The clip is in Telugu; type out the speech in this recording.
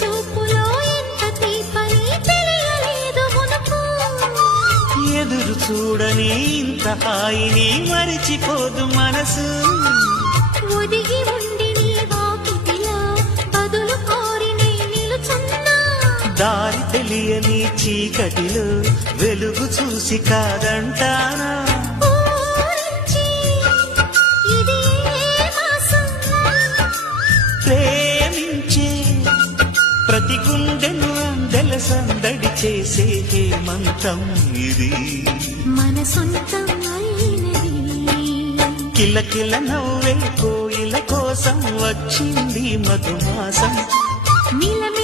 చూపులో ఎంత తీపని తెలియలేదు మునుపు. ఎదురు చూడని ఇంత హాయిని మరిచిపోదు మనసు. ఒదిగి ఉండి నీ వాకిటిలో బదులు కోరి నే నిలుచున్నా. దారి తెలియని చీకటిలో వెలుగు చూసి కాదంటానా. ఊరించి ఇది ఏ మాసం? ప్రేమించే ప్రతి గుండెను అందెల సందడి చేసే హేమంతం ఇది. మన సొంతం అయినది. కిలకిల నవ్వే కోయిల కోసం వచ్చింది మధుమాసం. మిలమిల